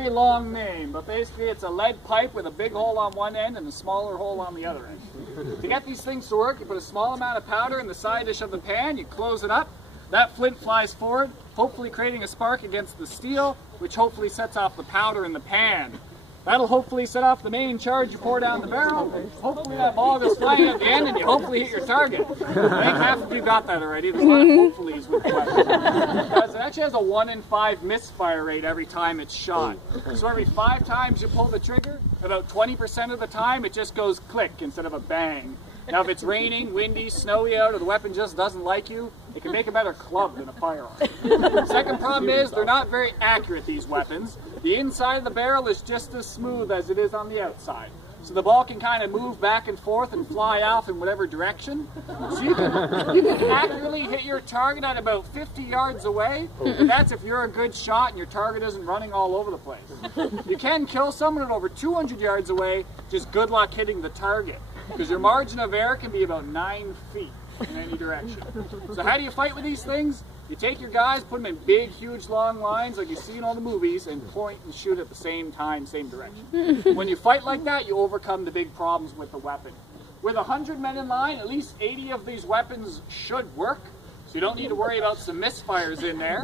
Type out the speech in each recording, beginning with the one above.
Very long name, but basically it's a lead pipe with a big hole on one end and a smaller hole on the other end. To get these things to work, you put a small amount of powder in the side dish of the pan, you close it up, that flint flies forward, hopefully creating a spark against the steel, which hopefully sets off the powder in the pan. That'll hopefully set off the main charge you pour down the barrel. Hopefully that ball goes flying at the end and you hopefully hit your target. I think half of you got that already. There's a lot of hopefullys with the weapon. Because it actually has a 1 in 5 misfire rate every time it's shot. So every 5 times you pull the trigger, about 20% of the time it just goes click instead of a bang. Now if it's raining, windy, snowy out, or the weapon just doesn't like you, it can make a better club than a firearm. The second problem is they're not very accurate, these weapons. The inside of the barrel is just as smooth as it is on the outside. So the ball can kind of move back and forth and fly off in whatever direction. So you can accurately hit your target at about 50 yards away, and that's if you're a good shot and your target isn't running all over the place. You can kill someone at over 200 yards away, just good luck hitting the target, because your margin of error can be about 9 feet in any direction. So how do you fight with these things? You take your guys, put them in big, huge, long lines like you see in all the movies, and point and shoot at the same time, same direction. When you fight like that, you overcome the big problems with the weapon. With 100 men in line, at least 80 of these weapons should work, so you don't need to worry about some misfires in there.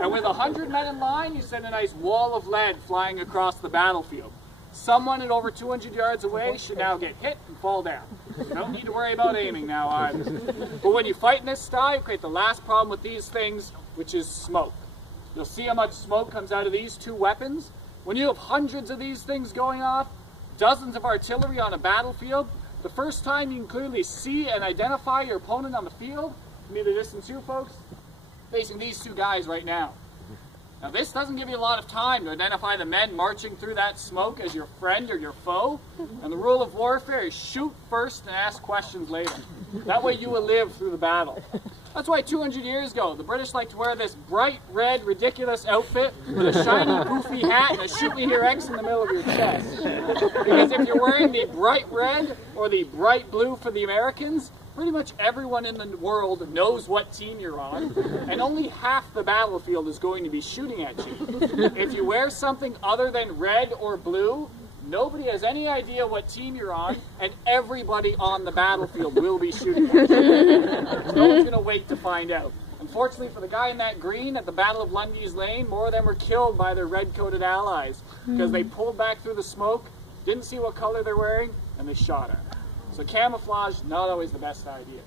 And with 100 men in line, you send a nice wall of lead flying across the battlefield. Someone at over 200 yards away should now get hit and fall down. You don't need to worry about aiming now either. But when you fight in this style, you create the last problem with these things, which is smoke. You'll see how much smoke comes out of these two weapons. When you have hundreds of these things going off, dozens of artillery on a battlefield, the first time you can clearly see and identify your opponent on the field, from either distance here, folks, facing these two guys right now. Now this doesn't give you a lot of time to identify the men marching through that smoke as your friend or your foe. And the rule of warfare is shoot first and ask questions later. That way you will live through the battle. That's why 200 years ago, the British liked to wear this bright red, ridiculous outfit with a shiny, goofy hat and a shoot me here X in the middle of your chest. Because if you're wearing the bright red or the bright blue for the Americans, pretty much everyone in the world knows what team you're on, and only half the battlefield is going to be shooting at you. If you wear something other than red or blue, nobody has any idea what team you're on, and everybody on the battlefield will be shooting at you. No one's going to wait to find out. Unfortunately for the guy in that green at the Battle of Lundy's Lane, more of them were killed by their red-coated allies because they pulled back through the smoke, didn't see what color they're wearing, and they shot at. So camouflage, not always the best idea.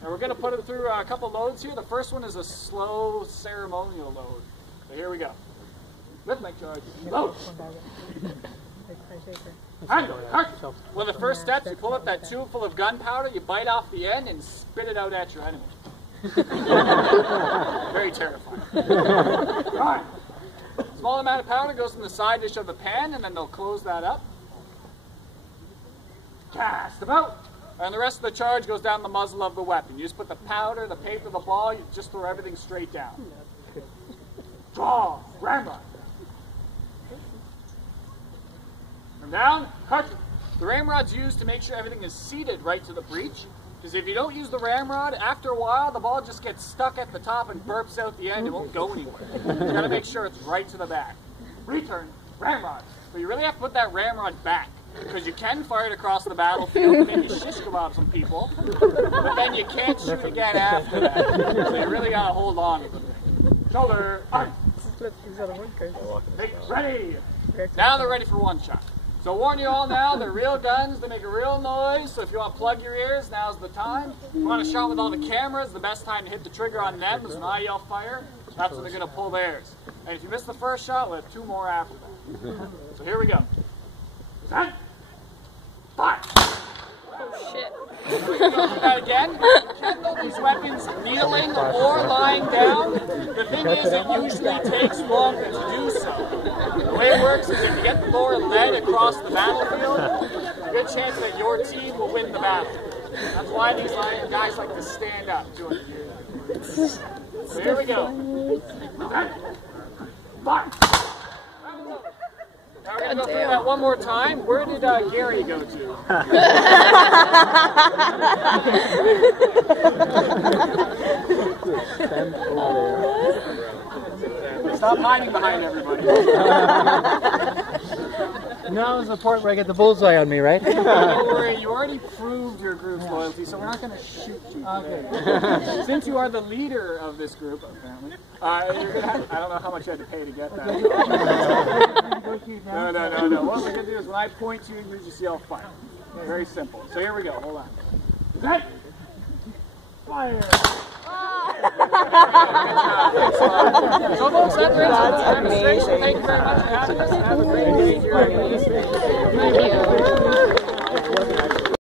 And we're going to put it through a couple loads here. The first one is a slow ceremonial load. So here we go. Lift my charge. Load. One of the first steps, you pull up that tube full of gunpowder, you bite off the end and spit it out at your enemy. Very terrifying. All right. Small amount of powder goes in the side dish of the pan, and then they'll close that up. Cast about, and the rest of the charge goes down the muzzle of the weapon. You just put the powder, the paper, the ball, you just throw everything straight down. Draw, ramrod. From down, cartridge. The ramrod's used to make sure everything is seated right to the breech, because if you don't use the ramrod, after a while the ball just gets stuck at the top and burps out the end. It won't go anywhere. You got to make sure it's right to the back. Return, ramrod. But you really have to put that ramrod back, because you can fire it across the battlefield and maybe shish kebab some people, but then you can't shoot again after that. So you really got to hold on to the thing. Shoulder, arm. Ready. Now they're ready for one shot. So I warn you all now, they're real guns, they make a real noise, so if you want to plug your ears, now's the time. If you want a shot with all the cameras, the best time to hit the trigger on them is when I yell fire. That's when they're going to pull theirs. And if you miss the first shot, we'll have 2 more after that. So here we go. Set. Fire! Oh shit. We're going to do that again. You can load these weapons kneeling or lying down. The thing is, it usually takes longer to do so. The way it works is if you get the more lead across the battlefield, a good chance that your team will win the battle. That's why these guys like to stand up. So here we go. Fire! Now we're going to go through that one more time. Where did Gary go to? Stop hiding behind everybody. Now is the part where I get the bullseye on me, right? Don't worry, you already proved your group's loyalty, so we're not going to shoot you. Okay. Since you are the leader of this group, apparently, you're gonna have, I don't know how much you had to pay to get that. No. What we're going to do is when I point to you, you just yell fire. Very simple. So here we go. Hold on. Set. Fire. So folks, that's amazing. Thank you very much for having us. Have a great day here. Thank you.